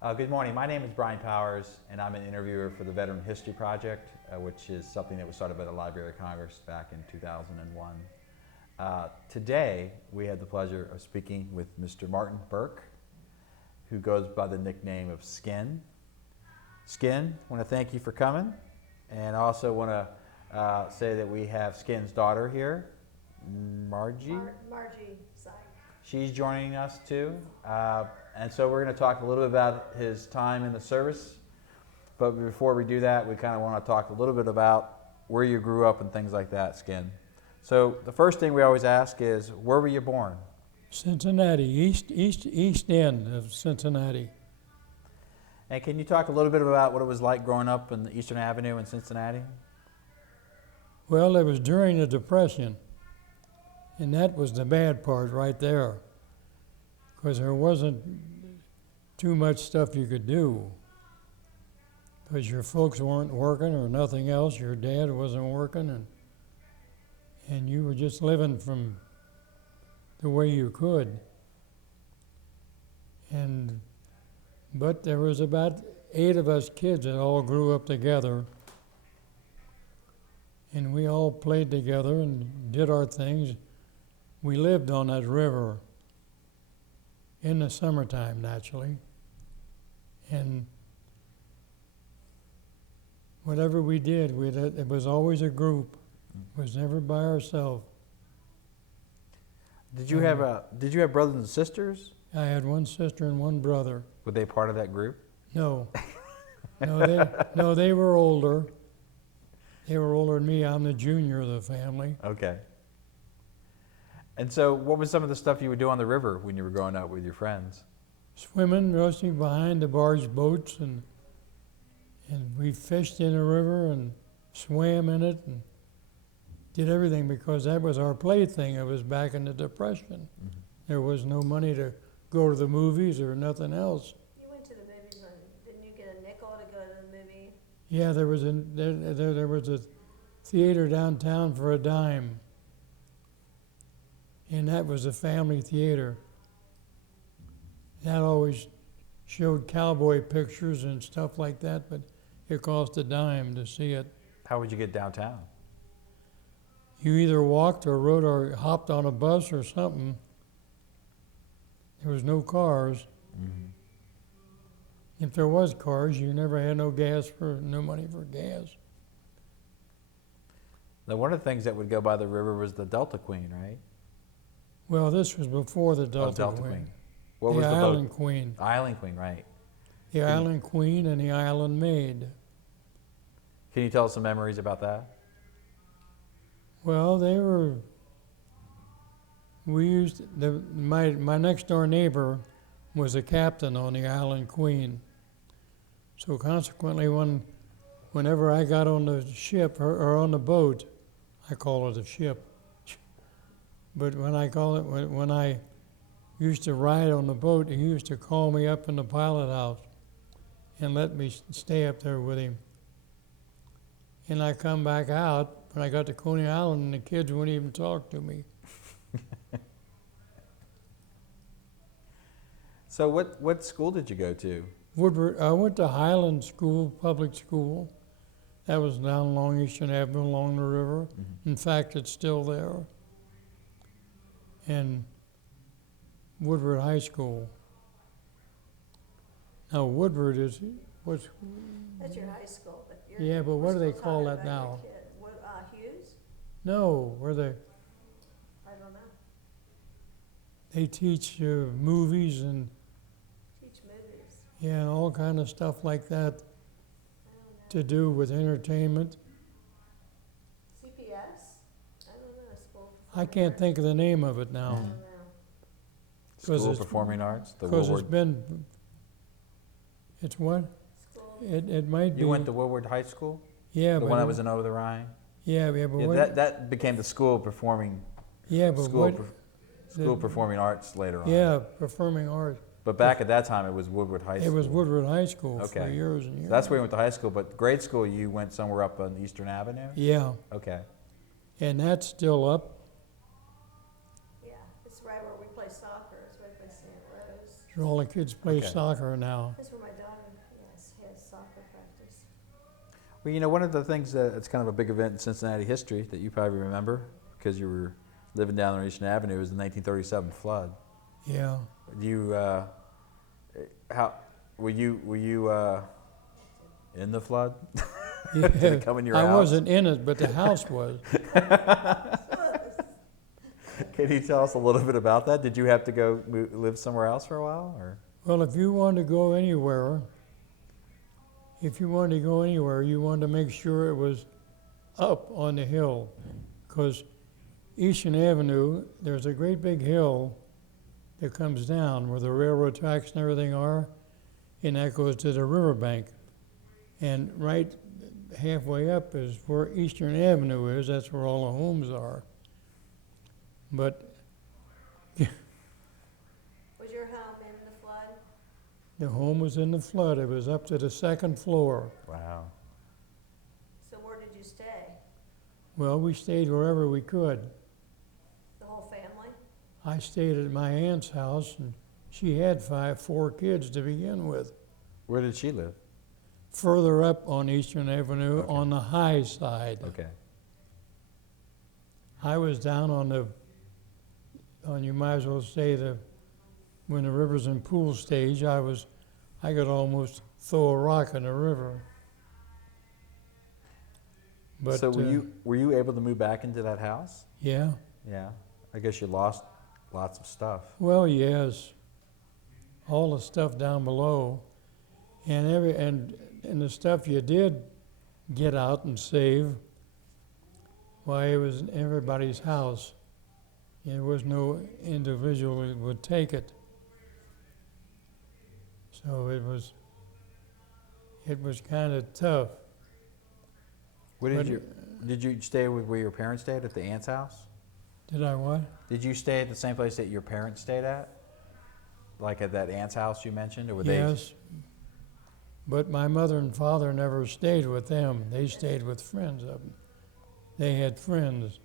Good morning. My name is Brian Powers, and I'm an interviewer for the Veteran History Project, which is something that was started by the Library of Congress back in 2001. Today, we had the pleasure of speaking with Mr. Martin Buerk, who goes by the nickname of Skin. Skin, I want to thank you for coming, and I also want to say that we have Skin's daughter here, Margie. Margie Syke. She's joining us too. And so we're going to talk a little bit about his time in the service. But before we do that, we kind of want to talk a little bit about where you grew up and things like that, Skin. So the first thing we always ask is, where were you born? Cincinnati, east end of Cincinnati. And can you talk a little bit about what it was like growing up in the Eastern Avenue in Cincinnati? Well, it was during the Depression, and that was the bad part right there, because there wasn't too much stuff you could do, because your folks weren't working or nothing else. Your dad wasn't working, and you were just living from the way you could. But there was about 8 of us kids that all grew up together, and we all played together and did our things. We lived on that river in the summertime, naturally, and whatever we did, it was always a group. It was never by ourselves. Did you have brothers and sisters? I had one sister and one brother. Were they part of that group? No, no, they were older. They were older than me. I'm the junior of the family. Okay. And so what was some of the stuff you would do on the river when you were growing up with your friends? Swimming, mostly behind the barge boats, and we fished in the river and swam in it and did everything, because that was our plaything. It was back in the Depression. Mm-hmm. There was no money to go to the movies or nothing else. You went to the movies, and didn't you get a nickel to go to the movie? Yeah, there was a theater downtown for a dime, and that was a family theater. That always showed cowboy pictures and stuff like that, but it cost a dime to see it. How would you get downtown? You either walked or rode or hopped on a bus or something. There was no cars. Mm-hmm. If there was cars, you never had no money for gas. Now, one of the things that would go by the river was the Delta Queen, right? Well, this was before the Delta Queen. What the was the Island boat? Queen. Island Queen, right. The Island Queen and the Island Maid. Can you tell us some memories about that? Well, my next door neighbor was a captain on the Island Queen. So consequently, whenever I got on the ship or on the boat, I call it a ship. But when I used to ride on the boat, he used to call me up in the pilot house and let me stay up there with him. And I come back out when I got to Coney Island, and the kids wouldn't even talk to me. So what school did you go to? Woodward. I went to Highland School, public school. That was down along Eastern Avenue, along the river. Mm-hmm. In fact, it's still there. And Woodward High School. Now Woodward was. That's your high school, but Yeah, but what do they still call talking that about your now? kid. What, Hughes? No, where they I don't know. teach movies and Teach movies. yeah, and all kind of stuff like that I don't know. to do with entertainment. CPS? I don't know. School. I can't think of the name of it I now. don't know. 'Cause School of it's- Performing Arts? The Because Woodward. it's what? School. It might be. You went to Woodward High School? Yeah, The but one that was in Over the Rhine? but Yeah, what? that became the School of Performing School of Performing Arts later on. Yeah, performing arts. But back at that time, it was Woodward High School. It was Woodward High School for Okay. years and years. So that's where you went to high school, but grade school you went somewhere up on Eastern Avenue? Yeah, Okay. and that's still up. Yeah, it's right where we play soccer. It's right by St. Rose. It's where all the kids play Okay. soccer now. That's where my daughter, yes, has soccer practice. Well, you know, one of the things that it's kind of a big event in Cincinnati history that you probably remember because you were living down on Eastern Avenue was the 1937 flood. Yeah. You, how were you in the flood? Did it come in your I house? wasn't in it, but the house was. Can you tell us a little bit about that? Did you have to go live somewhere else for a while, or? Well, if you wanted to go anywhere, you wanted to make sure it was up on the hill, because Eastern Avenue, there's a great big hill that comes down where the railroad tracks and everything are, and that goes to the riverbank. And right halfway up is where Eastern Avenue is. That's where all the homes are. But Was your home in the flood? the home was in the flood. It was up to the second floor. Wow. So where did you stay? Well, we stayed wherever we could. The whole family? I stayed at my aunt's house, and she had 4 kids to begin with. Where did she live? Further up on Eastern Avenue, Okay. on the high side. Okay. I was down you might as well say when the river's in pool stage, I could almost throw a rock in the river. But So were you able to move back into that house? yeah, Yeah. I guess you lost lots of stuff. well, yes, all the stuff down below, and the stuff you did get out and save, why, it was in everybody's house. There was no individual that would take it. So it was kind of tough. Where did you stay with where your parents stayed at the aunt's house? Did I what? Did you stay at the same place that your parents stayed at? Like at that aunt's house you mentioned, or were Yes. But my mother and father never stayed with them. They stayed with friends of them. They had friends.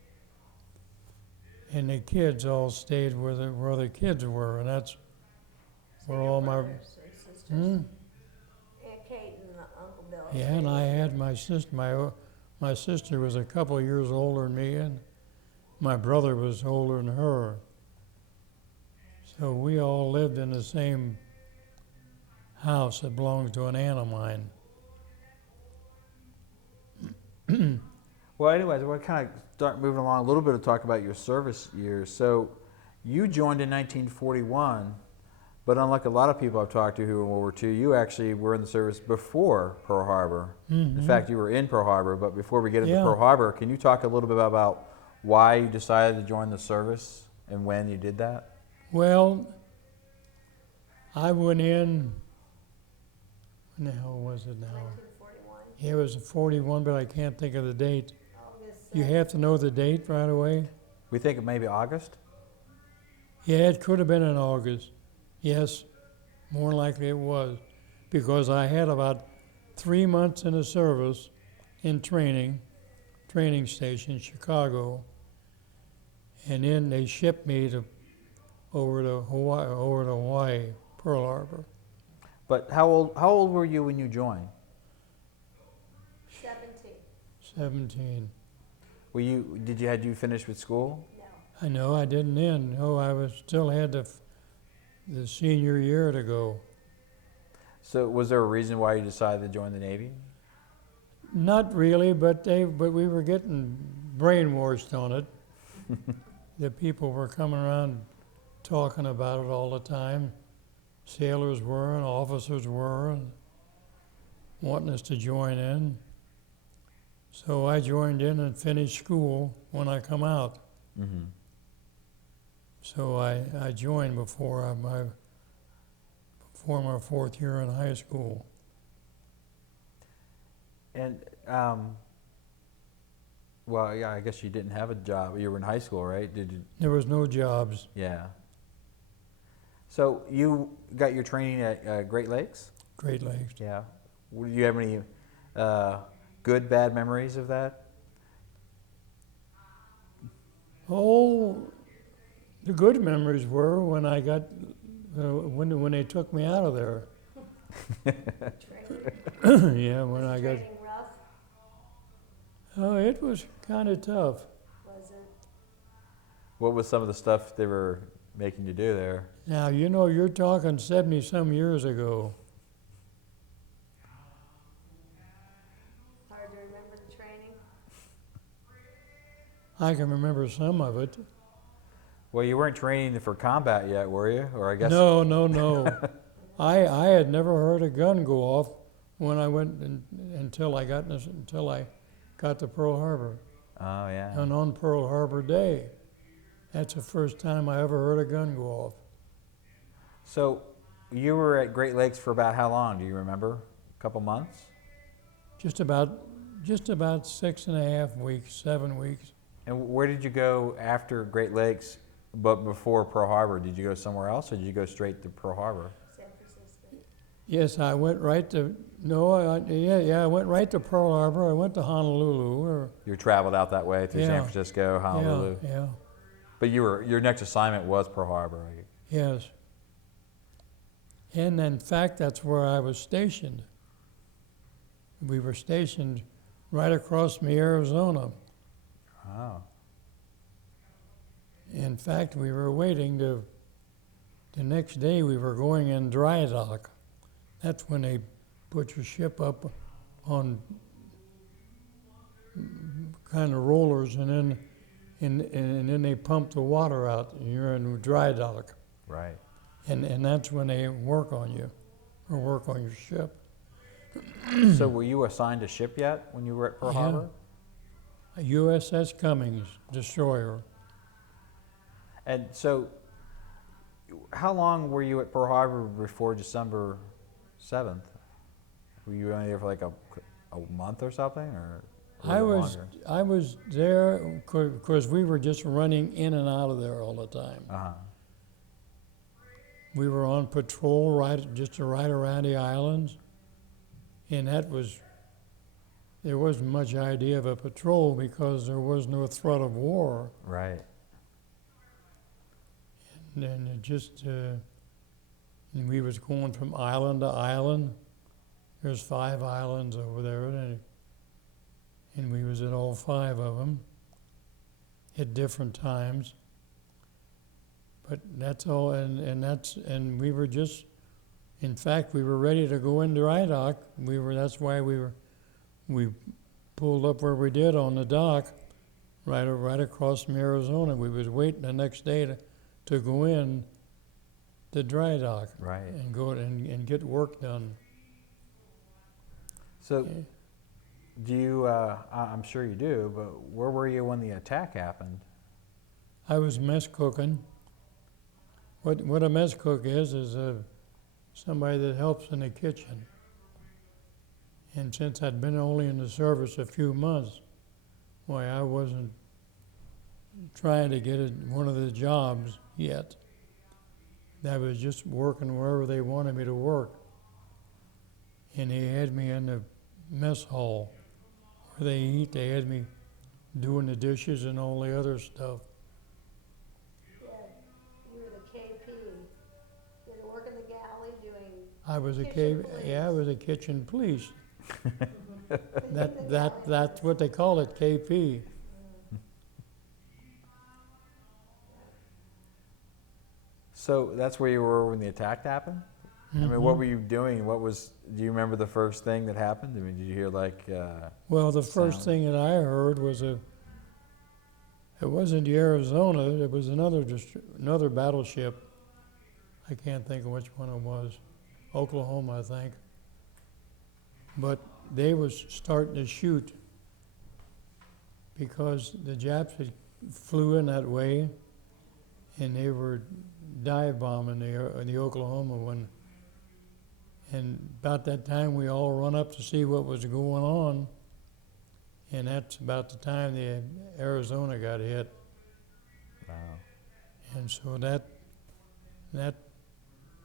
And the kids all stayed where the kids were, and that's So where your all my... brothers and sisters? Hmm? Aunt Kate and Uncle Bill? Yeah, and I had my sister. My sister was a couple of years older than me, and my brother was older than her. So we all lived in the same house that belongs to an aunt of mine. Well, anyways, I want to kind of start moving along a little bit to talk about your service years. So you joined in 1941, but unlike a lot of people I've talked to who were in World War II, you actually were in the service before Pearl Harbor. Mm-hmm. In fact, you were in Pearl Harbor, but before we get into Yeah. Pearl Harbor, can you talk a little bit about why you decided to join the service and when you did that? Well, I went in, when the hell was it now? 1941, Yeah, it was 41, but I can't think of the date. August You 7th. have to know the date right away? We think it may be August. Yeah, it could have been in August. Yes, more likely it was, because I had about 3 months in the service in training station, Chicago, and then they shipped me over to Hawaii, Pearl Harbor. But how old were you when you joined? 17, 17. Had you finished with school? no. I know I didn't end. No, still had the senior year to go. So was there a reason why you decided to join the Navy? Not really, but we were getting brainwashed on it. The people were coming around talking about it all the time. Sailors were and officers were, and wanting us to join in. So I joined in and finished school when I come out. Mm-hmm. So I joined before my 4th year in high school. And well, yeah, I guess you didn't have a job. You were in high school, right? Did you? There was no jobs. Yeah. So you got your training at Great Lakes? Great Lakes. Yeah. Do you have any good, bad memories of that? Oh, the good memories were when I got when they took me out of there. Training, Yeah, when was I the got, training rough, oh, it was kind of tough. was it? What was some of the stuff they were making you do there? Now, you know, you're talking 70-some years ago. Hard to remember the training? I can remember some of it. Well, you weren't training for combat yet, were you? Or I guess. No. I had never heard a gun go off when I went until I got to Pearl Harbor. Oh yeah. And on Pearl Harbor Day, that's the first time I ever heard a gun go off. So, you were at Great Lakes for about how long? Do you remember? A couple months? Just about 6.5 weeks, 7 weeks. And where did you go after Great Lakes, but before Pearl Harbor? Did you go somewhere else, or did you go straight to Pearl Harbor? San Francisco. Yes, I went right to I went right to Pearl Harbor. I went to Honolulu. You traveled out that way through San Yeah. Francisco, Honolulu. Yeah. But your next assignment was Pearl Harbor. Yes. And in fact, that's where I was stationed. We were stationed right across from Arizona. Oh. In fact, we were waiting the next day we were going in dry dock. That's when they put your ship up on kind of rollers and then they pump the water out and you're in dry dock. Right. And that's when they work on you or work on your ship. So were you assigned a ship yet when you were at Pearl Yeah. Harbor? A USS Cummings destroyer. And so, how long were you at Pearl Harbor before December 7th? Were you only there for like a month or something, or was it longer? I was there because we were just running in and out of there all the time. Uh-huh. We were on patrol just right around the islands, and there wasn't much idea of a patrol because there was no threat of war. Right. And then and we was going from island to island. There's 5 islands over there, and we was at all 5 of them at different times. But that's all, and we were just, in fact, we were ready to go into dry dock. That's why we pulled up where we did on the dock, right across from Arizona. We was waiting the next day to go in the dry dock. Right. And go and get work done. So, Okay. do you? I'm sure you do. But where were you when the attack happened? I was mess cooking. What a mess cook is somebody that helps in the kitchen. And since I'd been only in the service a few months, why I wasn't trying to get one of the jobs yet. I was just working wherever they wanted me to work. And they had me in the mess hall where they eat. They had me doing the dishes and all the other stuff. Yeah, you were the KP. You had to work in the galley doing, I was Kitchen I was a kitchen police. That's what they call it, KP. So that's where you were when the attack happened? I mean, what were you doing? Do you remember the first thing that happened? I mean, did you hear like... Well, the first sound? thing that I heard was it wasn't the Arizona, it was another battleship. I can't think of which one it was. Oklahoma, I think. But they was starting to shoot because the Japs had flew in that way and they were dive bombing the Oklahoma one. And about that time, we all run up to see what was going on. And that's about the time the Arizona got hit. Wow. And so that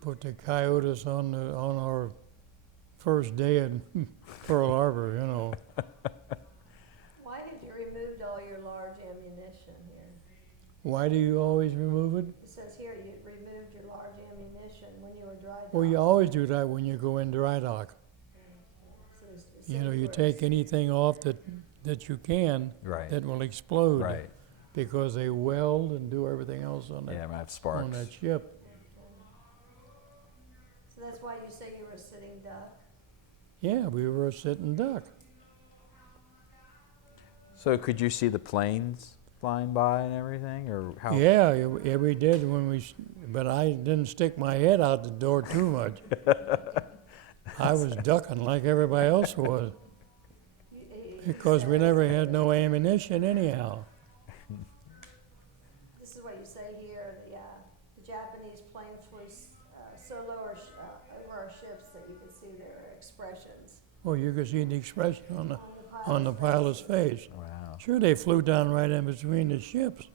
put the coyotes on our first day in Pearl Harbor, you know. why did you remove all your large ammunition here? Why do you always remove it? It says here you removed your large ammunition Well, you always do that when you go in dry dock. So it's You know, you safer. take anything off that you can Right. that will explode. Right. Because they weld and do everything else on Yeah, that, I have on sparks. that ship. So that's why you say you were a sitting duck? Yeah, we were a sitting duck. So could you see the planes flying by and everything, or how? Yeah, we did but I didn't stick my head out the door too much. I was ducking like everybody else was, You because we said- never had no ammunition anyhow. This is what you say here, the Japanese planes flew so low over our ships that you could see their expressions Well, you could see the expression on the pilot's pilot's face. Wow. Sure, they flew down right in between the ships.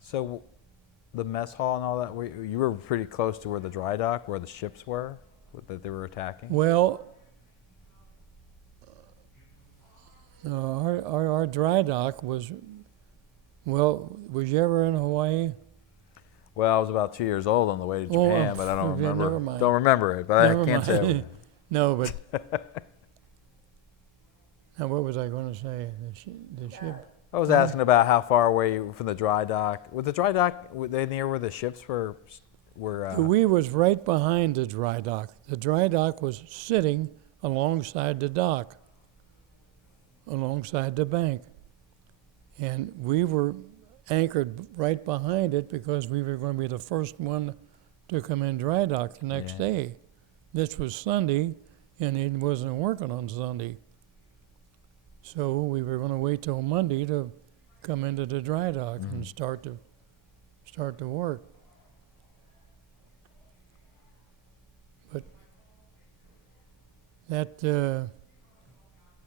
So the mess hall and all that, you were pretty close to where the dry dock, where the ships were that they were attacking? Well, our dry dock was, was you ever in Hawaii? Well, I was about 2 years old on the way to Oh, Japan, but I don't okay, remember. never mind. Don't remember it, but Never I can't say. mind. No, but now what was I going to say? The ship. I was asking about how far away you were from the dry dock. Was the dry dock they near where the ships were? We was right behind the dry dock. The dry dock was sitting alongside the dock, alongside the bank, and we were anchored right behind it because we were going to be the first one to come in dry dock the next Yeah. day. This was Sunday, and it wasn't working on Sunday. So we were going to wait till Monday to come into the dry dock and start to work. But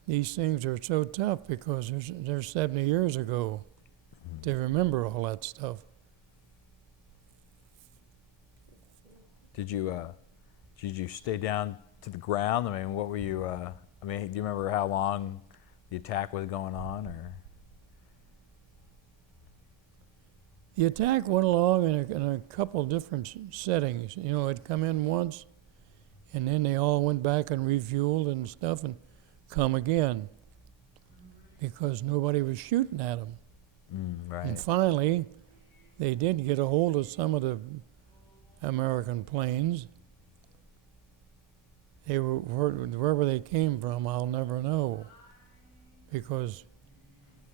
these things are so tough because they're 70 years ago. They remember all that stuff. Did you stay down to the ground? I mean, what were you? Do you remember how long the attack was going on, or? The attack went along in a couple different settings. You know, it'd come in once, and then they all went back and refueled and stuff and come again because nobody was shooting at them. Right. And finally, they did get a hold of some of the American planes. They were wherever they came from, I'll never know, because,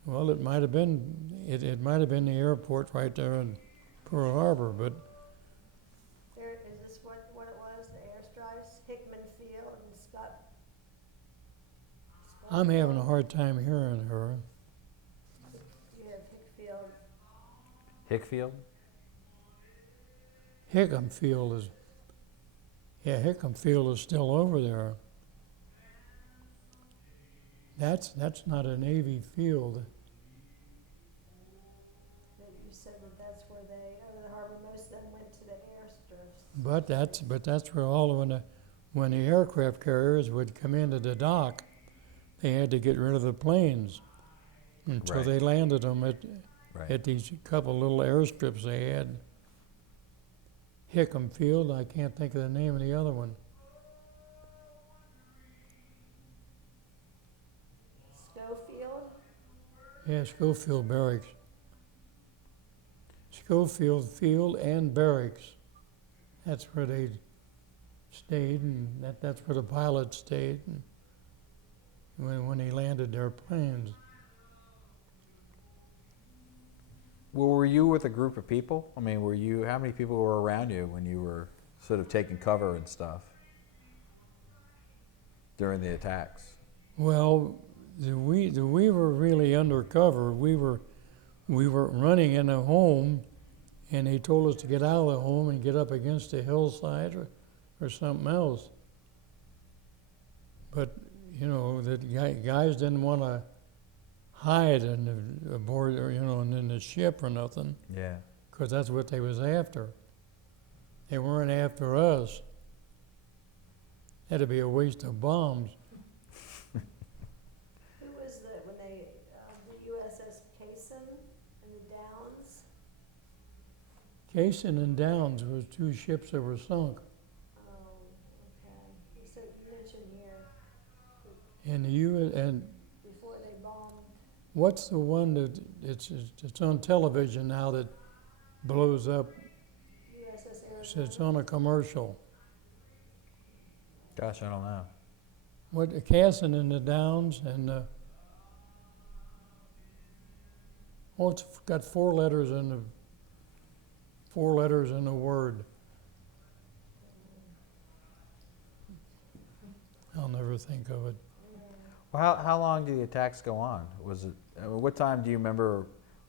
well, it might have been the airport right there in Pearl Harbor, but Is this what it was, the airstrikes, Hickman Field and Scott? I'm having a hard time hearing her. You have Hickfield. Hickfield. Hickam Field is still over there. That's not a Navy field. That you said that's where they, out of the harbor, most of them went to the airstrips. But that's where when the aircraft carriers would come into the dock, they had to get rid of the planes until Right. they landed them Right. at these couple little airstrips they had. Hickam Field, I can't think of the name of the other one. Schofield? Yeah, Schofield Barracks. Schofield Field and Barracks. That's where they stayed, and that's where the pilots stayed when they landed their planes. Well, were you with a group of people? I mean, how many people were around you when you were sort of taking cover and stuff during the attacks? Well, we were really undercover. We were running in a home, and they told us to get out of the home and get up against a hillside or something else. But you know, the guys didn't want to hide aboard, or in the ship or nothing, Yeah. because that's what they was after. They weren't after us. That'd be a waste of bombs. Who was when they, the USS Cason and the Downs? Cason and Downs was two ships that were sunk. Oh, okay. You said, you mentioned here, And and before they bombed, what's the one that it's on television now that blows up? USS So it's Arizona. on a commercial. Gosh, I don't know. What Cason and the Downs and it's got four letters in the word. I'll never think of it. Well, how long did the attacks go on? Was it, what time do you remember?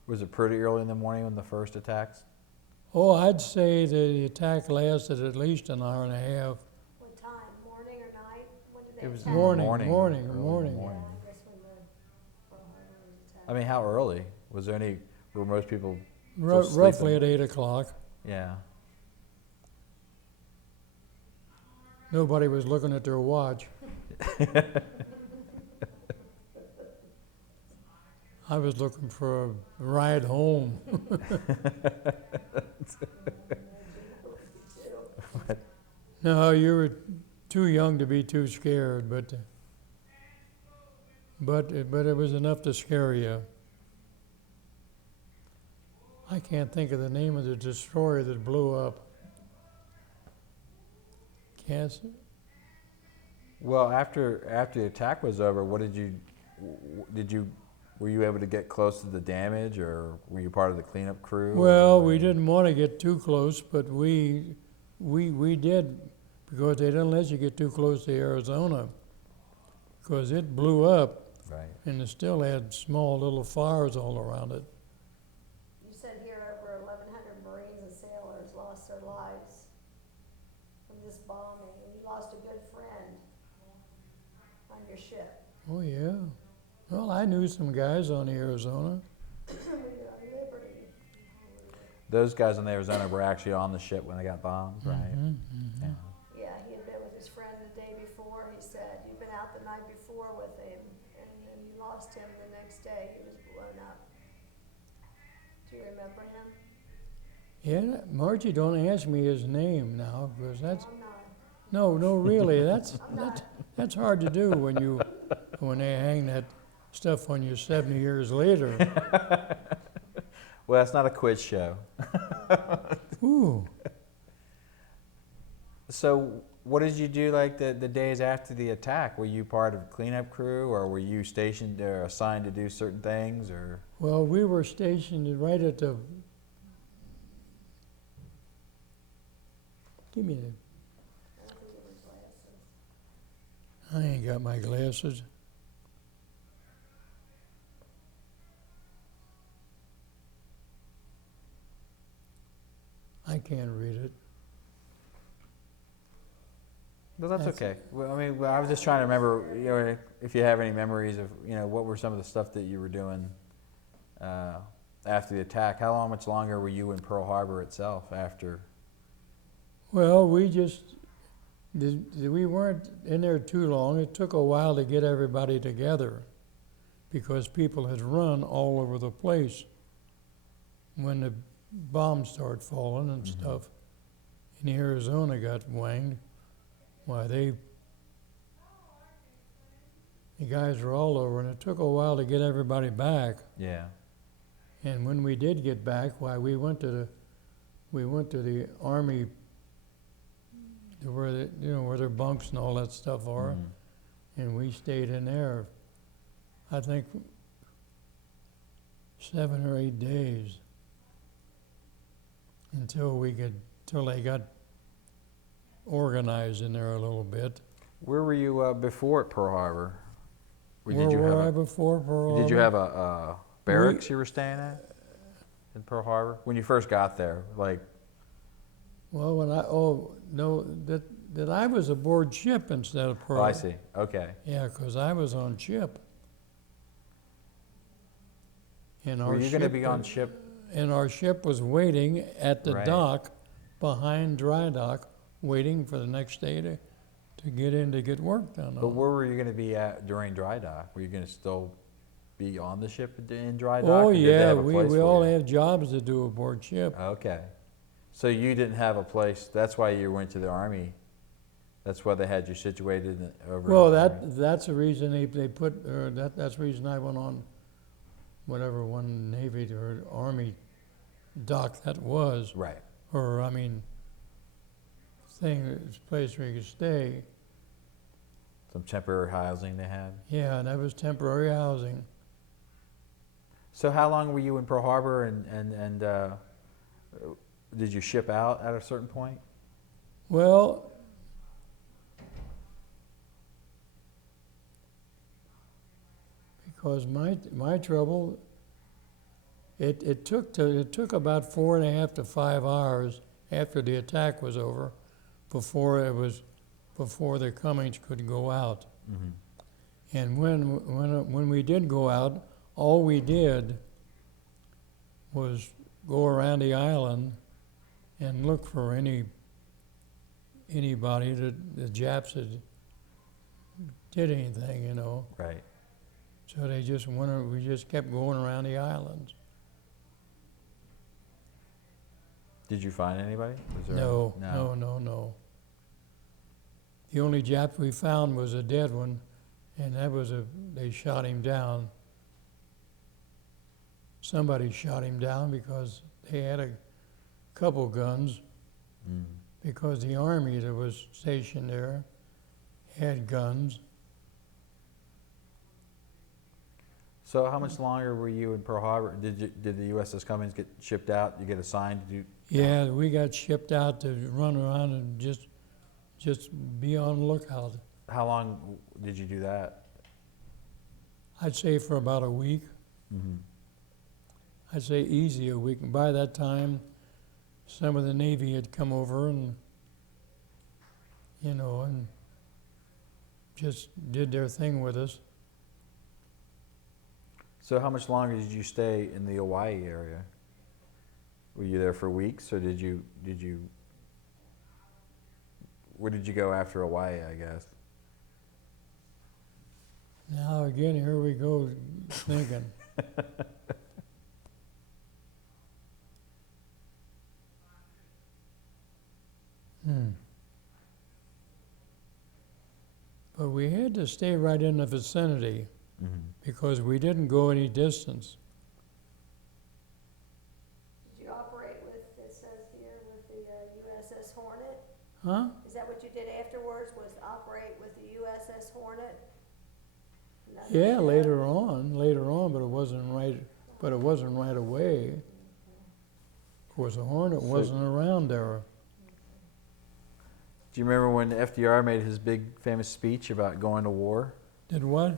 Was it pretty early in the morning when the first attacks? Oh, I'd say the attack lasted at least an hour and a half. What time, morning or night? When did they It was attack? Morning, morning, morning, early in the morning. Yeah, morning. I guess when the Pearl Harbor was attacked. I mean, how early? Was there any, were most people, Roughly sleeping. at 8 o'clock. yeah. Nobody was looking at their watch. I was looking for a ride home. No, you were too young to be too scared, but it was enough to scare you. I can't think of the name of the destroyer that blew up. Cass? Well, after the attack was over, what were you able to get close to the damage, or were you part of the cleanup crew? Well, or- we didn't want to get too close, but we did, because they didn't let you get too close to Arizona, because it blew up Right. and it still had small little fires all around it. You said here over 1,100 Marines and sailors lost their lives from this bombing, and you lost a good friend on your ship. Oh, yeah. Well, I knew some guys on the Arizona. When you're on Liberty. Those guys in the Arizona were actually on the ship when they got bombed, right? Mhm, mhm. Yeah. Yeah, he had been with his friend the day before. He said he'd been out the night before with him, and then you lost him the next day. He was blown up. Do you remember him? Yeah, Margie, don't ask me his name now, because that's, I'm not. no, really, I'm not. that's hard to do when they hang that stuff on you 70 years later. Well, that's not a quiz show. Ooh. So, what did you do like the days after the attack? Were you part of a cleanup crew, or were you stationed or assigned to do certain things, or? Well, we were stationed right at the. Give me the. I don't think it was glasses. I ain't got my glasses. I can't read it. Well, that's That's- okay. Well, I mean, I was just trying to remember, you know, if you have any memories of, you know, what were some of the stuff that you were doing after the attack. How much longer were you in Pearl Harbor itself after? Well, we weren't in there too long. It took a while to get everybody together because people had run all over the place when the bombs started falling and Mhm. stuff. And Arizona got wanged. Why, the guys were all over, and it took a while to get everybody back. Yeah. And when we did get back, why, we went to the Army, where where their bunks and all that stuff are, Mhm. and we stayed in there, I think, 7 or 8 days until they got organized in there a little bit. Where were you before at Pearl Harbor? Where were I before Pearl Harbor? Did you have a barracks you were staying at in Pearl Harbor when you first got there? Like, Well, that I was aboard ship instead of Pearl. oh, I see. Okay. Yeah, because I was on ship. And Were you going to be on ship? And our ship was waiting at the Right. dock, behind dry dock, waiting for the next day to get in to get work done. But on. where were you going to be at during dry dock? Were you going to still be on the ship in dry dock? Oh or did they yeah, have a we place for all you? have jobs to do aboard ship. Okay. So you didn't have a place. That's why you went to the Army. That's why they had you situated over. Well, in the Army. that's the reason they put, or that's the reason I went on whatever one Navy or Army dock that was, Right. or I mean, place where you could stay. Some temporary housing they had. Yeah, and that was temporary housing. So how long were you in Pearl Harbor, and did you ship out at a certain point? Well, because my trouble, it took about 4.5 to 5 hours after the attack was over, before the Cummings could go out. Mm-hmm. And when we did go out, all we did was go around the island and look for anybody that the Japs had did anything, you know. Right. So we just kept going around the islands. Did you find anybody? Was there No. The only Jap we found was a dead one, and they shot him down. Somebody shot him down because they had a couple guns, because the Army that was stationed there had guns. So how much longer were you in Pearl Harbor? Did the USS Cummings get shipped out? You get assigned to do? Yeah, we got shipped out to run around and just be on the lookout. How long did you do that? I'd say for about a week. Mm-hmm. I'd say easy a week. And by that time, some of the Navy had come over and, you know, and just did their thing with us. So how much longer did you stay in the Hawaii area? Were you there for weeks, or did you? Where did you go after Hawaii, I guess? Now again, here we go thinking. But we had to stay right in the vicinity, because we didn't go any distance. Did you operate with, it says here, with the USS Hornet? Huh? Is that what you did afterwards, was operate with the USS Hornet? Another Yeah, ship? later on, but it wasn't right away. Of course, the Hornet wasn't around there. Do you remember when FDR made his big famous speech about going to war? Did what?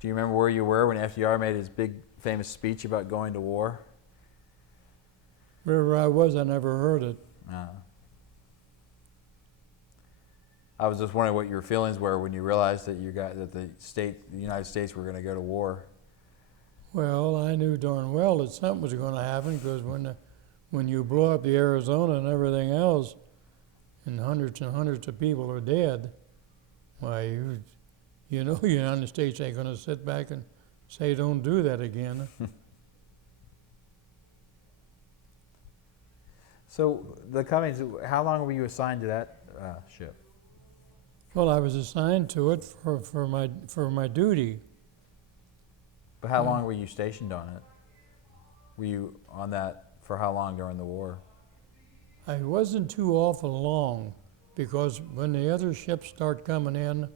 Do you remember where you were when FDR made his big famous speech about going to war? Wherever I was, I never heard it. I was just wondering what your feelings were when you realized that the United States were going to go to war. Well, I knew darn well that something was going to happen, because when you blow up the Arizona and everything else, and hundreds of people are dead, why, you know the United States ain't going to sit back and say, don't do that again. So the Cummings, how long were you assigned to that ship? Well, I was assigned to it for my duty. But how long were you stationed on it? Were you on that for how long during the war? I wasn't too awful long, because when the other ships start coming in,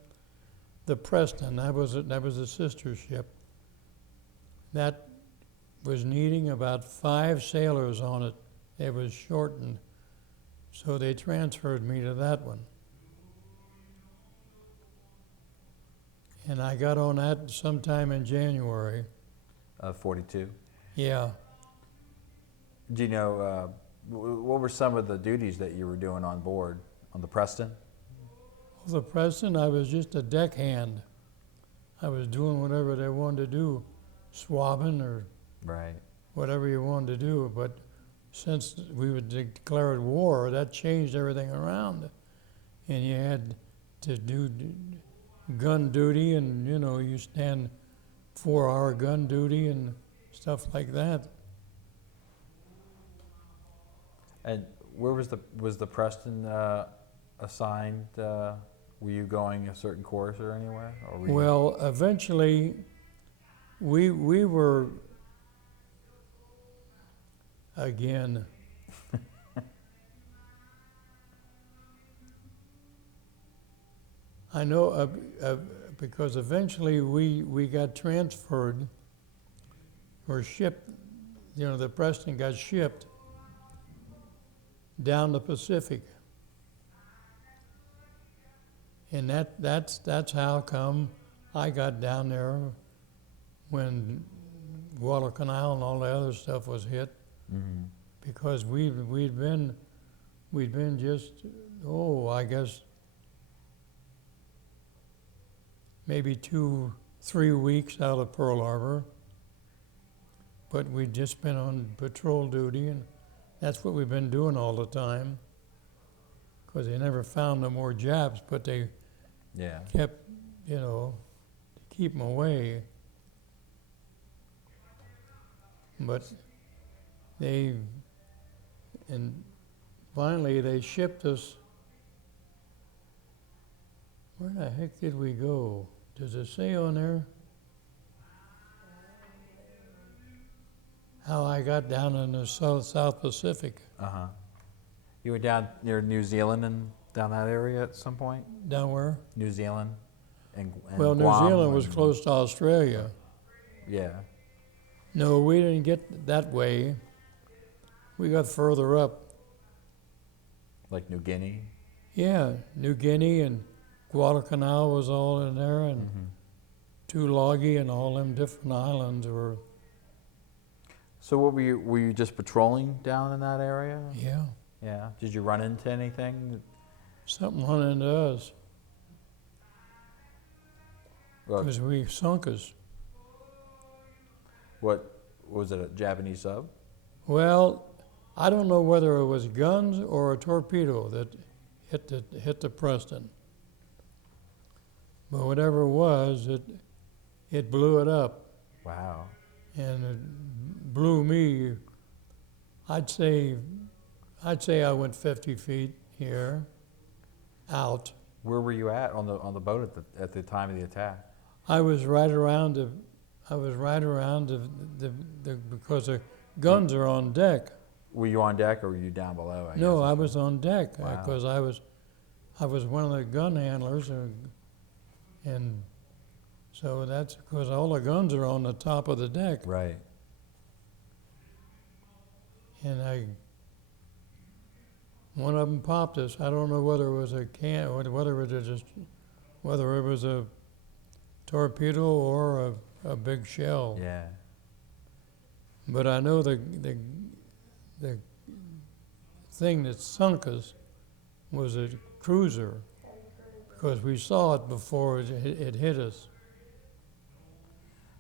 the Preston, that was a sister ship, that was needing about 5 sailors on it. It was shortened, so they transferred me to that one. And I got on that sometime in January. 42. Yeah. Do you know, what were some of the duties that you were doing on board, on the Preston? The Preston, I was just a deckhand. I was doing whatever they wanted to do, swabbing or Right. whatever you wanted to do. But since we would declared war, that changed everything around. And you had to do gun duty, and, you know, you stand 4-hour gun duty and stuff like that. And where was the Preston assigned? Were you going a certain course or anywhere? Or were you- Well, eventually, we were, again, I know, because eventually we got transferred or shipped, the Preston got shipped down the Pacific. And that's how come I got down there when Guadalcanal and all the other stuff was hit, Mhm. because we'd been just, I guess maybe 2-3 weeks out of Pearl Harbor, but we'd just been on patrol duty, and that's what we've been doing all the time, because they never found no more Japs, but they Yeah. kept, to keep them away. But and finally they shipped us. Where the heck did we go? Does it say on there how I got down in the South Pacific? Uh-huh. You were down near New Zealand and down that area at some point? Down where? New Zealand and Well, New Guam Zealand was and- close to Australia. Yeah. No, we didn't get that way. We got further up. Like New Guinea? Yeah, New Guinea and Guadalcanal was all in there, and Mm-hmm. Tulagi and all them different islands were, So what were you just patrolling down in that area? yeah, Yeah. Did you run into anything? something run into us, Well, because we sunk us. what was it, a Japanese sub? Well, I don't know whether it was guns or a torpedo that hit the Preston. But whatever it was, it blew it up, Wow. and it blew me. I'd say I went 50 feet here, out. Where were you at on the boat at the time of the attack? I was right around the because the guns are on deck. Were you on deck or were you down below? No, I guess? was on deck Wow. because I was one of the gun handlers, and so that's because all the guns are on the top of the deck. Right. And one of them popped us. I don't know whether it was a can, or whether it was a torpedo or a big shell. Yeah. But I know the thing that sunk us was a cruiser, because we saw it before it hit us.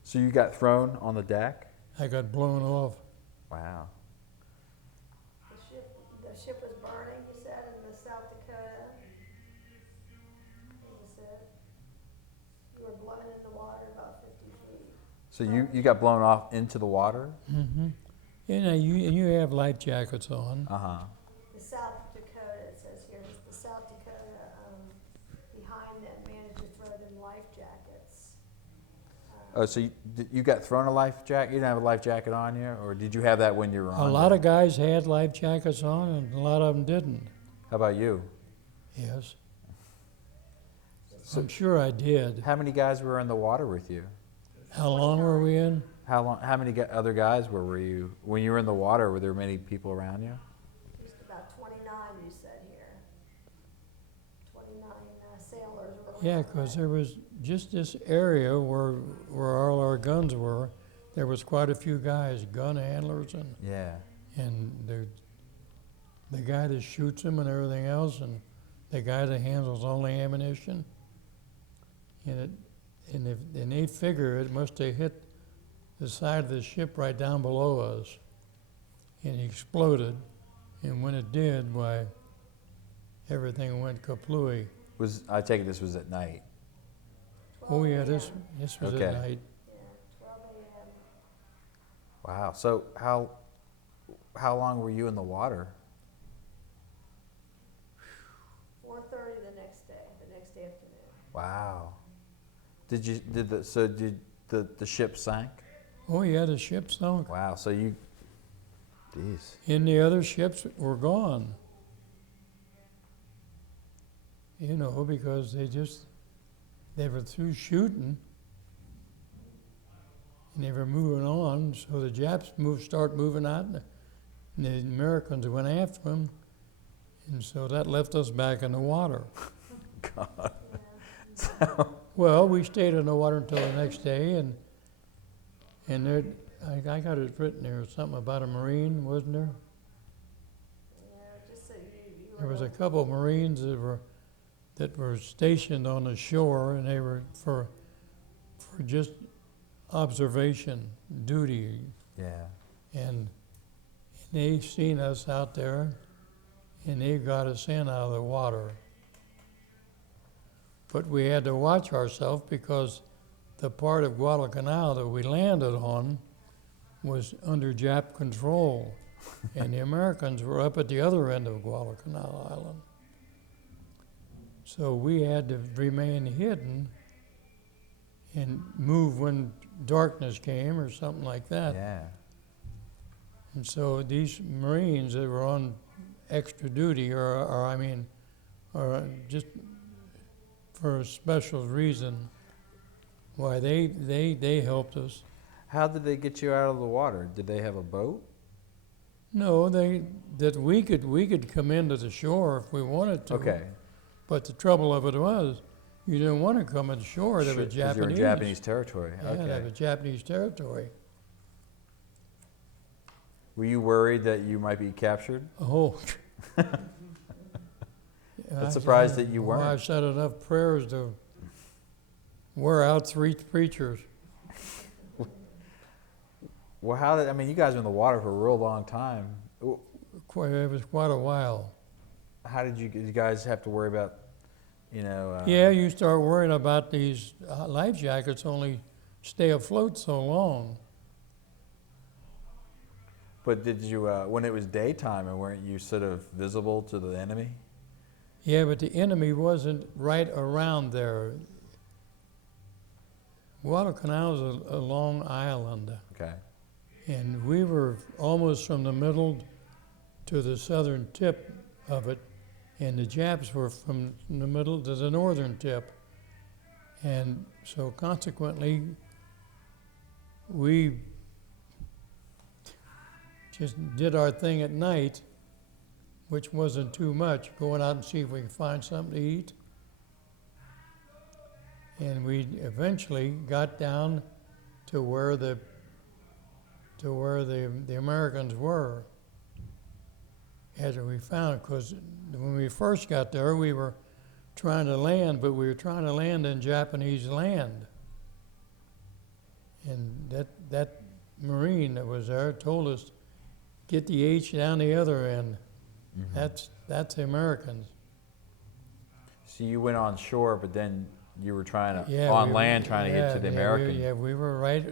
So you got thrown on the deck? I got blown off. Wow. The ship was burning, you said, in the South Dakota. You said you were blown in the water about 50 feet. So you got blown off into the water? Mm-hmm. You have life jackets on. Uh-huh. The South Dakota, it says here, the South Dakota behind them managed to throw them life jackets. Oh, so you got thrown a life jacket? You didn't have a life jacket on you? Or did you have that when you were on? A lot of guys had life jackets on, and a lot of them didn't. How about you? Yes. I'm sure I did. How many guys were in the water with you? How long were we in? How many other guys were you? When you were in the water, were there many people around you? Just about 29, you said here. 29 sailors were Yeah, around, because right? there was just this area where all our guns were. There was quite a few guys, gun handlers, Yeah. and the guy that shoots them and everything else, and the guy that handles all the ammunition. And they figure it must have hit the side of the ship right down below us, and it exploded. And when it did, why, everything went kaplooey. I take it this was at night. 12 Oh yeah, this a.m. was Okay. at night. Yeah, 12 a.m. Wow. So how long were you in the water? Wow. Did the ship sank? Oh yeah, the ship sunk. Wow. So you, geez. And the other ships were gone. You know, because they were through shooting and they were moving on. So the Japs start moving out and the Americans went after them. And so that left us back in the water. God. Well, we stayed in the water until the next day, and there, I got it written there, something about a Marine, wasn't there? Yeah, just so you There were was a couple of Marines that were stationed on the shore, and they were for just observation duty, Yeah. and they seen us out there, and they got us in out of the water. But we had to watch ourselves because the part of Guadalcanal that we landed on was under Jap control, and the Americans were up at the other end of Guadalcanal Island. So we had to remain hidden and move when darkness came or something like that. Yeah. And so these Marines that were on extra duty, or just for a special reason, why they helped us. How did they get you out of the water? Did they have a boat? No, we could come into the shore if we wanted to. Okay. But the trouble of it was, you didn't want to come to shore. There Sure, was 'cause you were Japanese. in Japanese territory. Yeah, Okay. that was Japanese territory. Were you worried that you might be captured? Oh. I'm surprised that you Well, I weren't. said enough prayers to wear out 3 preachers. Well, you guys were in the water for a real long time. It was quite a while. How did you guys have to worry about, Yeah, you start worrying about these life jackets only stay afloat so long. But did you, when it was daytime, and weren't you sort of visible to the enemy? Yeah, but the enemy wasn't right around there. Guadalcanal is a long island, Okay. and we were almost from the middle to the southern tip of it, and the Japs were from the middle to the northern tip. And so consequently, we just did our thing at night, which wasn't too much, going out and see if we could find something to eat. And we eventually got down to where the Americans were. After we found, because when we first got there, we were trying to land, but we were trying to land in Japanese land. And that Marine that was there told us, get the H down the other end. Mm-hmm. That's the Americans. So you went on shore, but then you were trying to, Yeah, on land, trying to get to the American. We were right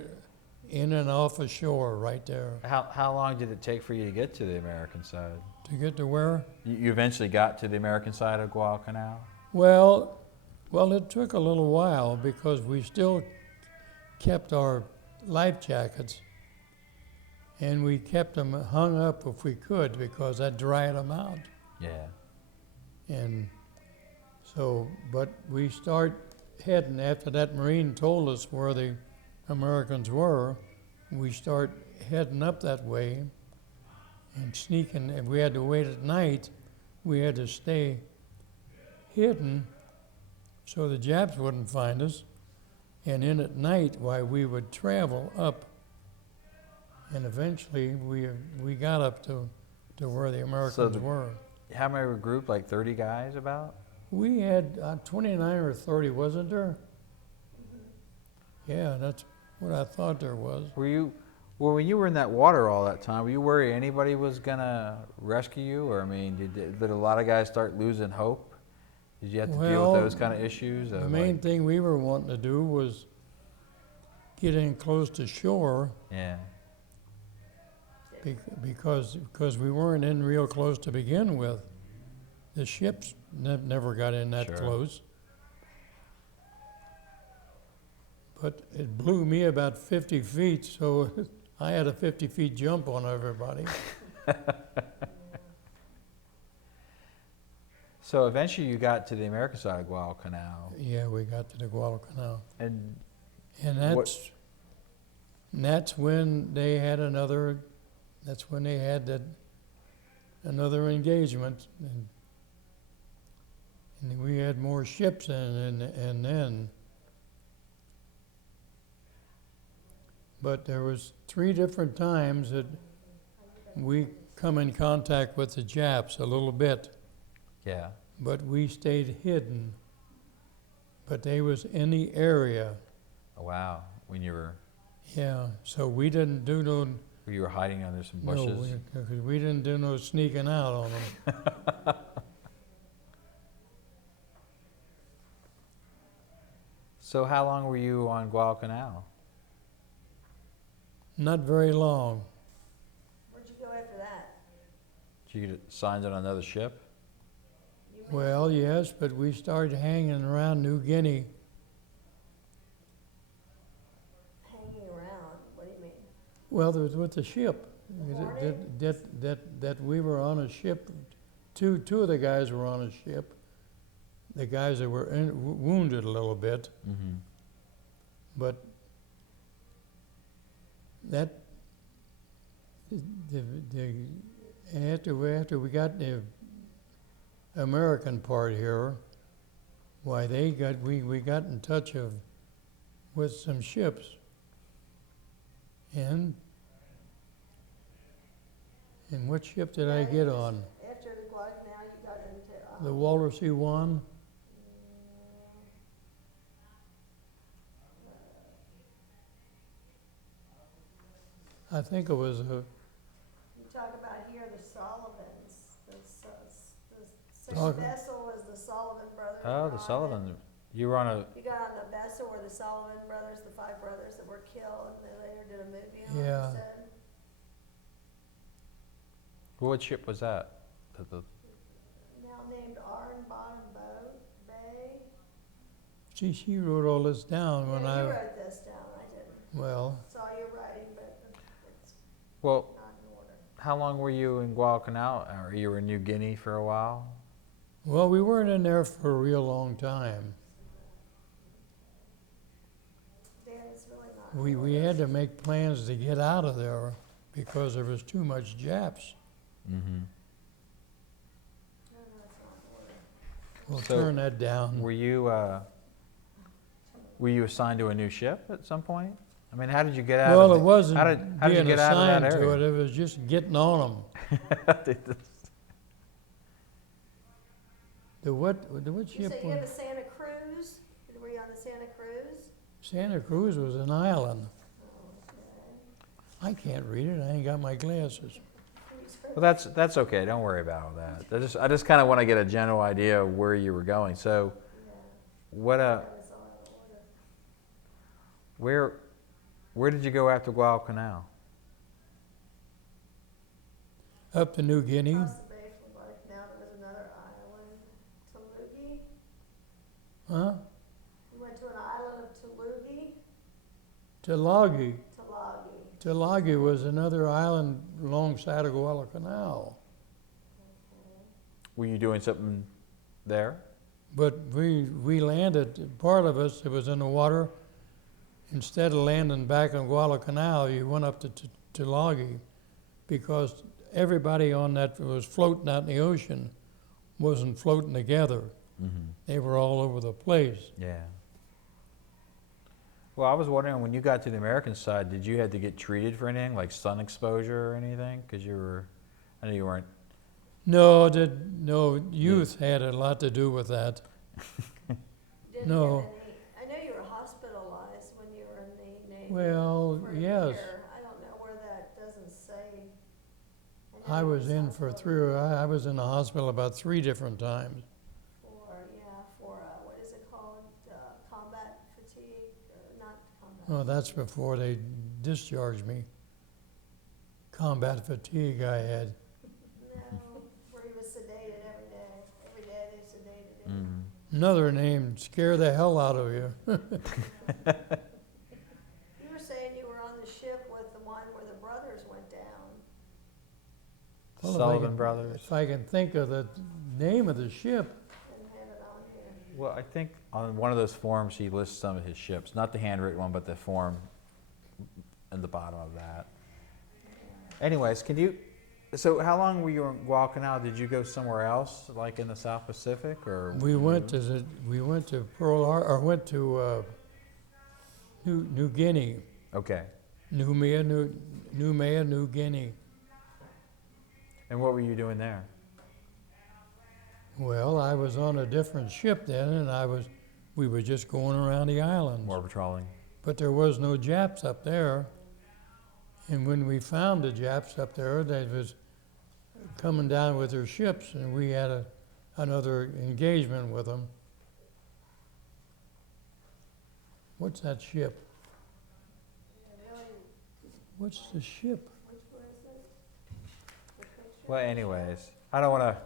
in and off the shore right there. How long did it take for you to get to the American side? To get to where? You eventually got to the American side of Guadalcanal? Well, it took a little while because we still kept our life jackets, and we kept them hung up if we could because that dried them out. Yeah. And so, but we start heading after that Marine told us where the Americans were. We start heading up that way and sneaking. If we had to wait at night, we had to stay hidden so the Japs wouldn't find us. And in at night, why we would travel up. And eventually, we got up to where the Americans were. How many were grouped? Like 30 guys about? We had 29 or 30, wasn't there? Yeah, that's what I thought there was. When you were in that water all that time, were you worried anybody was gonna rescue you? Or did a lot of guys start losing hope? Did you have to deal with those kind of issues? The main thing we were wanting to do was get in close to shore. Yeah. Because we weren't in real close to begin with. The ships never got in that Sure. close. but it blew me about 50 feet, so I had a 50 feet jump on everybody. So eventually you got to the American side of Guadalcanal. Yeah, we got to the Guadalcanal. And And what- that's when they had another, that's when they had that, another engagement. And we had more ships in, and then. But there was 3 different times that we come in contact with the Japs a little bit, yeah. but we stayed hidden. But they was in the area, Oh, wow. When you were so we didn't do no, hiding under some no, bushes. because we didn't do no sneaking out on them. So how long were you on Guadalcanal? Not very long. Where'd you go after that? Did you get assigned on another ship? You went- Well, yes, but we started hanging around New Guinea. Hanging around, what do you mean? Well, there was with the ship. Hornet? That we were on a ship. Two of the guys were on a ship. The guys that were wounded a little bit, Mm-hmm. but that after we got the American part here, why we got in touch with some ships, and what ship did I get on? After the Guadalcanal, you got into, The Walrus E1. I think it was you talk about here the Sullivans, the second Okay. vessel was the Sullivan brothers. Oh, were the on it. Sullivan. You were on a. You got on the vessel where the Sullivan brothers, the 5 brothers that were killed, and they later did a movie on it, Yeah. you said? What ship was that? Now named Iron Bottom Bay. she wrote all this down when Yeah, you wrote this down, I didn't. well, Saw you writing, but it's Well, not in order. how long were you in Guadalcanal? Or you were in New Guinea for a while? we weren't in there for a real long time. Dan, it's really not. in We order. had to make plans to get out of there because there was too much Japs. Mm-hmm. No, it's not in order. We'll So, turn that down. Were you assigned to a new ship at some point? I mean, how did you get out Well, of it wasn't how did you being get out of that assigned to area? it, it was just getting on them. The what You ship said you have a was? Santa Cruz? Were you on the Santa Cruz? Santa Cruz was an island. Oh, okay. I can't read it, I ain't got my glasses. Well, that's okay. Don't worry about all that. I just kind of want to get a general idea of where you were going. So, Yeah, what that was all out of order. where did you go after Guadalcanal? Up to New Guinea. Across the bay from Guadalcanal, there was another island, Talugi. Huh? You went to an island of Talugi? Tulagi. Tulagi. Tulagi was another island alongside of Guadalcanal. Were you doing something there? But we landed, part of us that was in the water, instead of landing back in Guadalcanal, you went up to Tulagi because everybody on that was floating out in the ocean wasn't floating together. Mm-hmm. They were all over the place. Yeah. Well, I was wondering, when you got to the American side, did you have to get treated for anything, like sun exposure or anything? Because I know you weren't. No, youth had a lot to do with that. Didn't No. get any, I know you were hospitalized when you were in the Navy. Well, for a yes. year. I don't know where that doesn't say. know I you was in for hospitalized I was in the hospital about 3 different times. for what is it called? Combat fatigue, or not combat. Oh, that's before they discharged me. Combat fatigue I had. No, where he was sedated every day. Every day they sedated him. Mm-hmm. Another name, scare the hell out of you. Well, if I Sullivan can- Brothers. If I can think of the name of the ship, Didn't have it on here. Well, I think on one of those forms he lists some of his ships, not the handwritten one, but the form in the bottom of that. Anyways, so how long were you in Guadalcanal? Did you go somewhere else, like in the South Pacific, or? we went to Pearl Harbor, or went to New Guinea, Okay. New Guinea. And what were you doing there? Well, I was on a different ship then, and we were just going around the islands. More patrolling. But there was no Japs up there. And when we found the Japs up there, they was coming down with their ships, and we had another engagement with them. What's that ship? Really, What's the ship? which one is it? The picture? Well, anyways, I don't want to.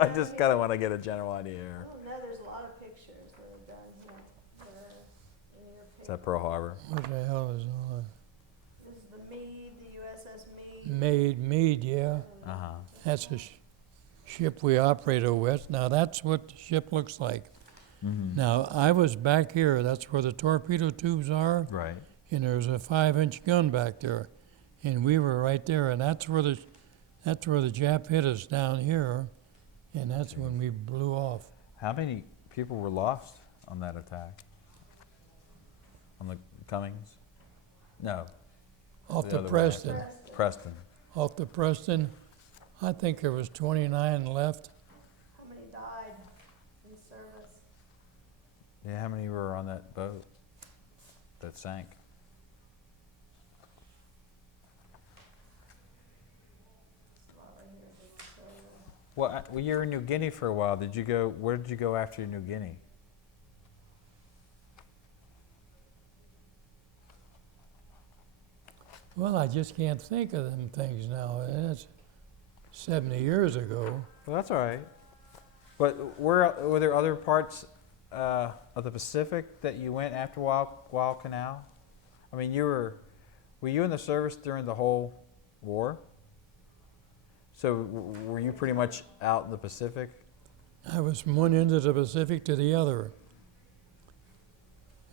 I just kind of want to get a general idea here. Oh, no, there's a lot of pictures that are done here. There, in your Is that picture. Pearl Harbor? What the hell is on This is the Meade, the USS Meade. Meade, yeah. Uh-huh. That's a ship we operated with. Now, that's what the ship looks like. Mm-hmm. Now, I was back here. That's where the torpedo tubes are. Right. And there's a 5-inch gun back there. And we were right there. And that's where the Jap hit us down here. And that's when we blew off. How many people were lost on that attack? On the Cummings? No, Off The the other way. Preston. Preston. Off the Preston, I think there was 29 left. How many died in service? Yeah, how many were on that boat that sank? It's a lot right here, but it's, Well, you were in New Guinea for a while. Where did you go after New Guinea? Well, I just can't think of them things now. That's 70 years ago. Well, that's all right. But were there other parts of the Pacific that you went after Guadalcanal? I mean, were you in the service during the whole war? So were you pretty much out in the Pacific? I was from one end of the Pacific to the other.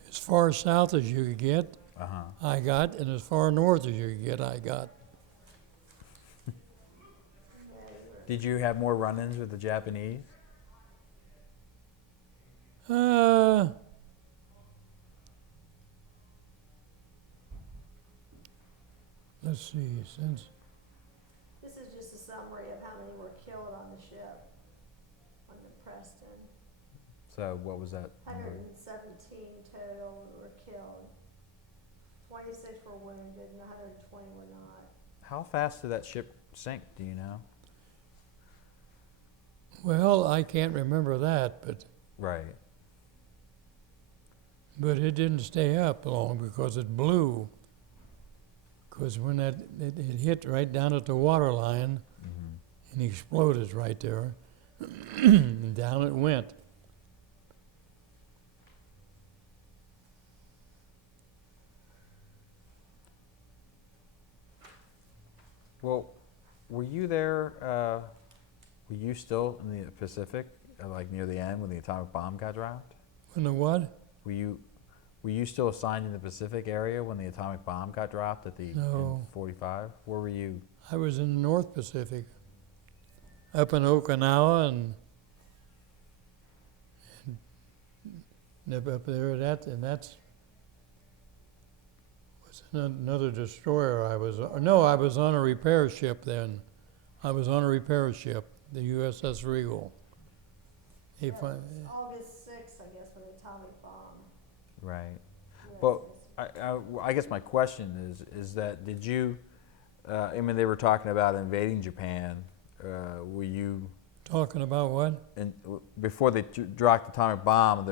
As far south as you could get, Uh-huh. I got, and as far north as you could get, I got. Did you have more run-ins with the Japanese? Let's see, since this is just a summary of how many were killed on the ship, on the Preston. So what was that? 117 total were killed. 26 were wounded and 120 were not. How fast did that ship sink, do you know? well, I can't remember that, Right. but it didn't stay up long because it blew. Because when it hit right down at the water line Mm-hmm. and exploded right there, and down it went. Well, were you there, were you still in the Pacific, like near the end when the atomic bomb got dropped? When the what? Were you still assigned in the Pacific area when the atomic bomb got dropped in No. 45? Where were you? I was in the North Pacific, up in Okinawa and up there. That's was another destroyer. I was on a repair ship then. I was on a repair ship, the USS Regal. They That fin- was August 6th, I guess, when the atomic bomb. Right. US Well, I guess my question is that did you, I mean, they were talking about invading Japan. Were you, Talking about what? before they dropped the atomic bomb,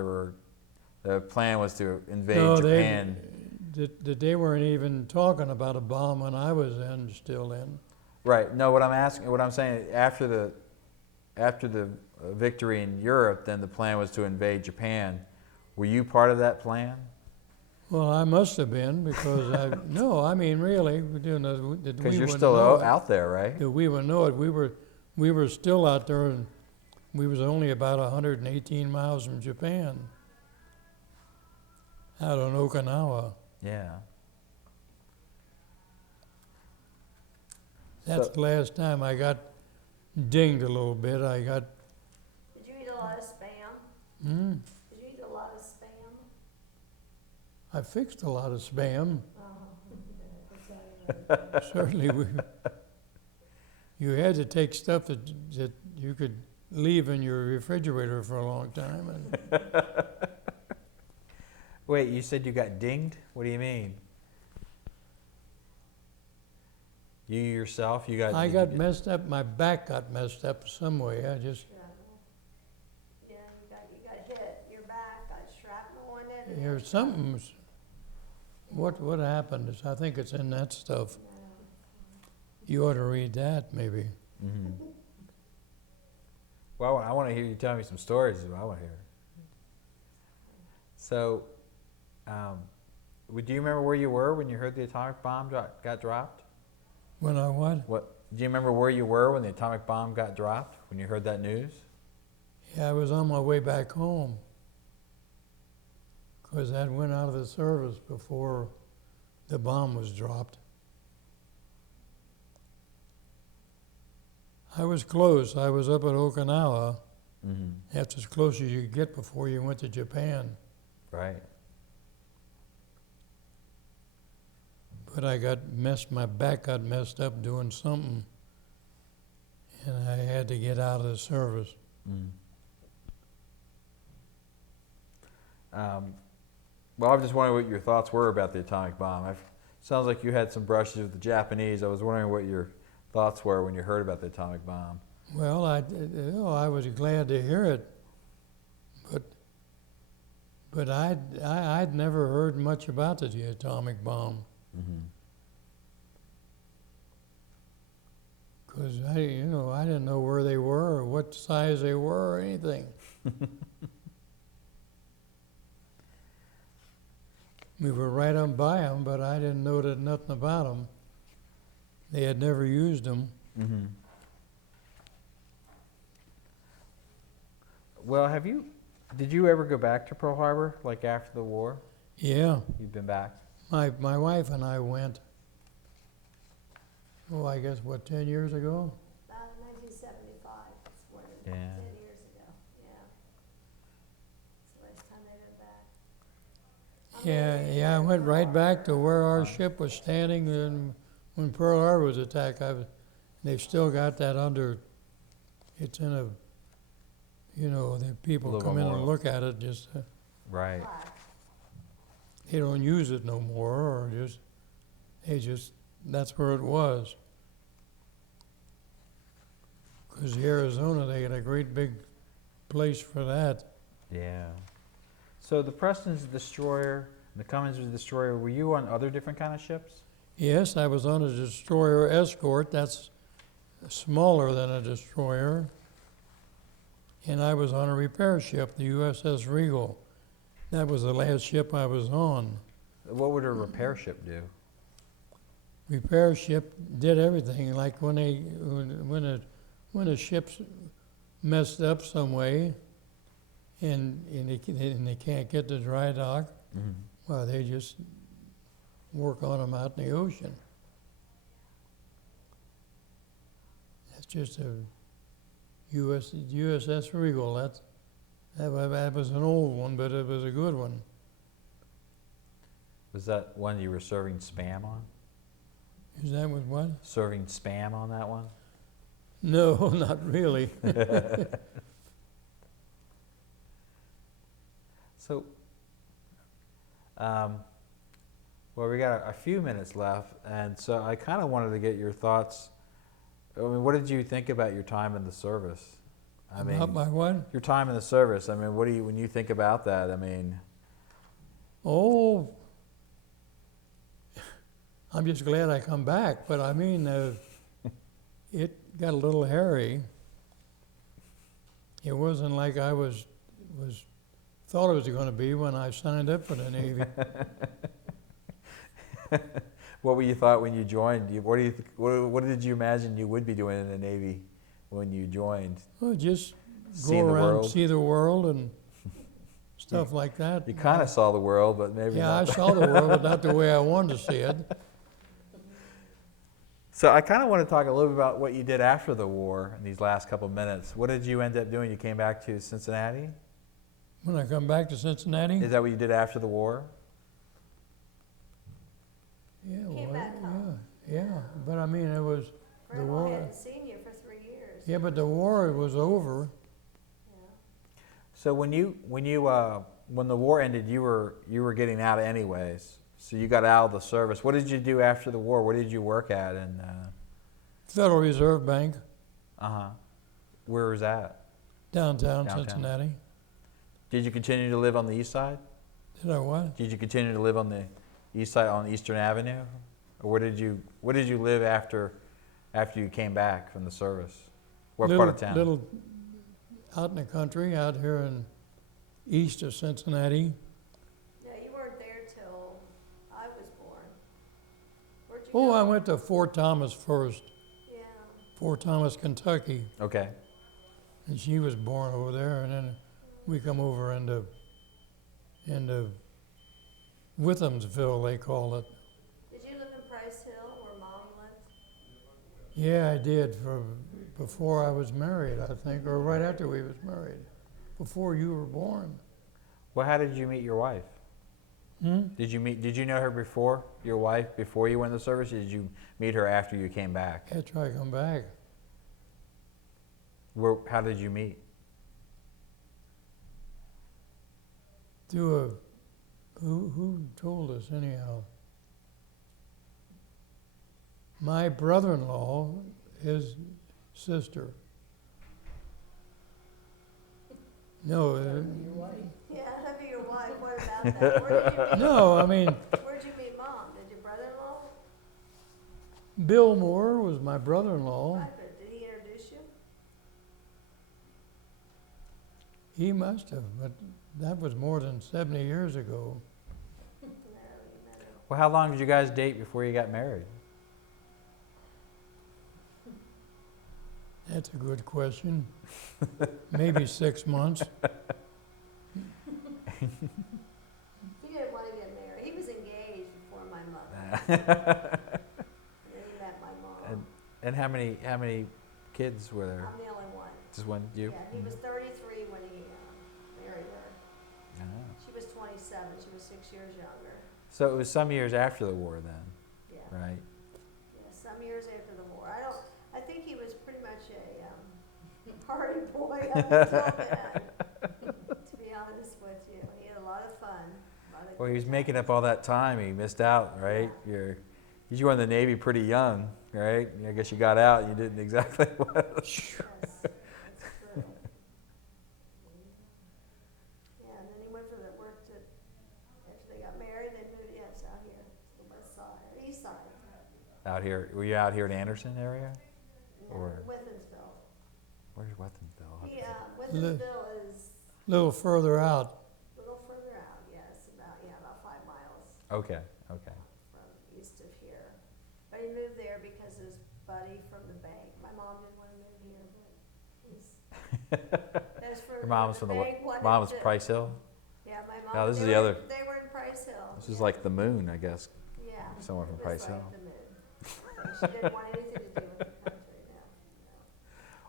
the plan was to invade No, Japan. They weren't even talking about a bomb when I was still in. Right. No, what I'm saying, after the victory in Europe, then the plan was to invade Japan. Were you part of that plan? Well, I must have been because no, I mean really, we didn't know that Because we you're wouldn't still know it. out there, right? That we would know it. We were still out there, and we was only about 118 miles from Japan, out on Okinawa. Yeah. That's So- the last time I got dinged a little bit. I got, Did you eat a lot of spam? hmm, Did you eat a lot of spam? I fixed a lot of spam. Oh, Certainly, you had to take stuff that you could leave in your refrigerator for a long time. And Wait, you said you got dinged? What do you mean? You yourself, you got... I did got you messed up. My back got messed up some way. I just, yeah, you got hit. Your back got shrapnel in it. there's something. What happened is, I think it's in that stuff. You ought to read that, maybe. Mhm. Well, I want to hear you tell me some stories. I want to hear. So, do you remember where you were when you heard the atomic bomb got dropped? When I what? Do you remember where you were when the atomic bomb got dropped? When you heard that news? Yeah, I was on my way back home. Because I went out of the service before the bomb was dropped. I was close. I was up at Okinawa. Mm-hmm. That's as close as you could get before you went to Japan. Right. But my back got messed up doing something. And I had to get out of the service. Mm. Well, I was just wondering what your thoughts were about the atomic bomb. Sounds like you had some brushes with the Japanese. I was wondering what your thoughts were when you heard about the atomic bomb. Well, I was glad to hear it, but I'd never heard much about the atomic bomb, Mm-hmm. because I didn't know where they were or what size they were or anything. We were right on by them, but I didn't know nothing about them. They had never used them. Mm-hmm. Well, did you ever go back to Pearl Harbor, like after the war? Yeah, You've been back? my wife and I went. Oh, I guess 10 years ago. About 1975, that's when, Yeah. 10 years ago, yeah. It's the last time they went back. Yeah, I went right back to where our ship was standing and when Pearl Harbor was attacked. They've still got that under, it's in a, the people Little come in and memorial. look at it, just, Right. they don't use it no more, or that's where it was. Because Arizona, they got a great big place for that. Yeah. So the Preston's destroyer, the Cummings destroyer, were you on other different kind of ships? Yes, I was on a destroyer escort, that's smaller than a destroyer. And I was on a repair ship, the USS Regal. That was the last ship I was on. What would a repair ship do? Repair ship did everything, like when a ship's messed up some way and they can't get to dry dock, Mm-hmm. well, they just work on them out in the ocean. That's just a USS Regal. That was an old one, but it was a good one. Was that one you were serving spam on? Is that what? Serving spam on that one? No, not really. So, well, we got a few minutes left, and so I kind of wanted to get your thoughts. I mean, what did you think about your time in the service? I mean, About my what? your time in the service. I mean, when you think about that? I mean, Oh, I'm just glad I come back, but I mean, it got a little hairy. It wasn't like I was thought it was going to be when I signed up for the Navy. What were you thought when you joined? What did you imagine you would be doing in the Navy when you joined? Well, just go Seeing the around, world? see the world, and stuff like that. You kind of saw the world, but maybe Yeah, not. I saw the world, but not the way I wanted to see it. So I kind of want to talk a little bit about what you did after the war in these last couple of minutes. What did you end up doing? You came back to Cincinnati? When I come back to Cincinnati, Is that what you did after the war? yeah, Came well, back home. yeah. But I mean, it was the Grandma war. hadn't seen you for 3 years. Yeah, but the war was over. Yeah. So when the war ended, you were getting out anyways. So you got out of the service. What did you do after the war? What did you work at? And Federal Reserve Bank, where was that? downtown Downtown. Cincinnati. Did you continue to live on the east side? Did I what? Did you continue to live on the east side on Eastern Avenue, or where did you live after you came back from the service? What part of town? Little out in the country, out here in east of Cincinnati. No, you weren't there till I was born. Where'd you Oh, go? I went to Fort Thomas first, Yeah. Fort Thomas, Kentucky, Okay. and she was born over there, and then we come over into Withamsville, they call it. Did you live in Price Hill where Mom lived? Yeah, I did before I was married, I think, or right after we was married, before you were born. Well, how did you meet your wife? Did you know her before your wife, before you went in the service, or did you meet her after you came back? After I come back. How did you meet? Through who told us anyhow? My brother-in-law, his sister. No, Yeah, that'd be your wife. What about that? Where did you meet? no, I mean, Where'd you meet Mom? Did your brother-in-law? Bill Moore was my brother-in-law. Right, but did he introduce you? He must have, but that was more than 70 years ago. No, you met him. Well, how long did you guys date before you got married? That's a good question. Maybe 6 months. He didn't want to get married. He was engaged before my mother. And then he met my mom. And how many kids were there? I'm the only one. Just one, you? Yeah, he was 33 when he married her. Ah. She was 27. She was 6 years younger. So it was some years after the war then, Yeah. right? Yeah, some years after the war. I think he was pretty much a party boy up until then. To be honest with you, he had a lot of fun. Well, he was making up all that time. He missed out, right? You joined the Navy pretty young, right? I guess you got out. You didn't exactly. Yes, that's true. Yeah, and then he went worked at, after they got married, they moved, yes, out here, the west side, or east side. Out here, were you out here in Anderson area? No, Or- Withensville. Where's Wethensville? He, Withensville is A little further out. a little further out, yes, about 5 miles Okay. from east of here. But he moved there because his buddy from the bank, my mom didn't want to move here, but that's for Your mom's from the bank wanted mom's to- Price Hill. Yeah, my mom. No, this is they the were- other- They were in Price Hill. This is yeah. like the moon, I guess. Yeah. someone from it was Price like Hill. the moon. But she didn't want anything to do with the country, no.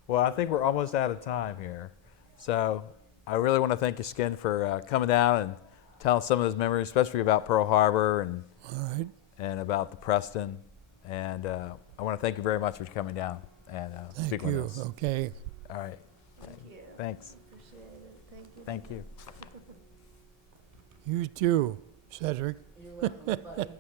Well, I think we're almost out of time here. So I really want to thank you, Skin, for coming down and telling some of those memories, especially about Pearl Harbor All right. and about the Preston. And I want to thank you very much for coming down and Thank speaking you. with us. Okay. All right. Thank you. Thanks. Appreciate it. Thank Thank you. you. You too, Cedric. You're welcome, buddy.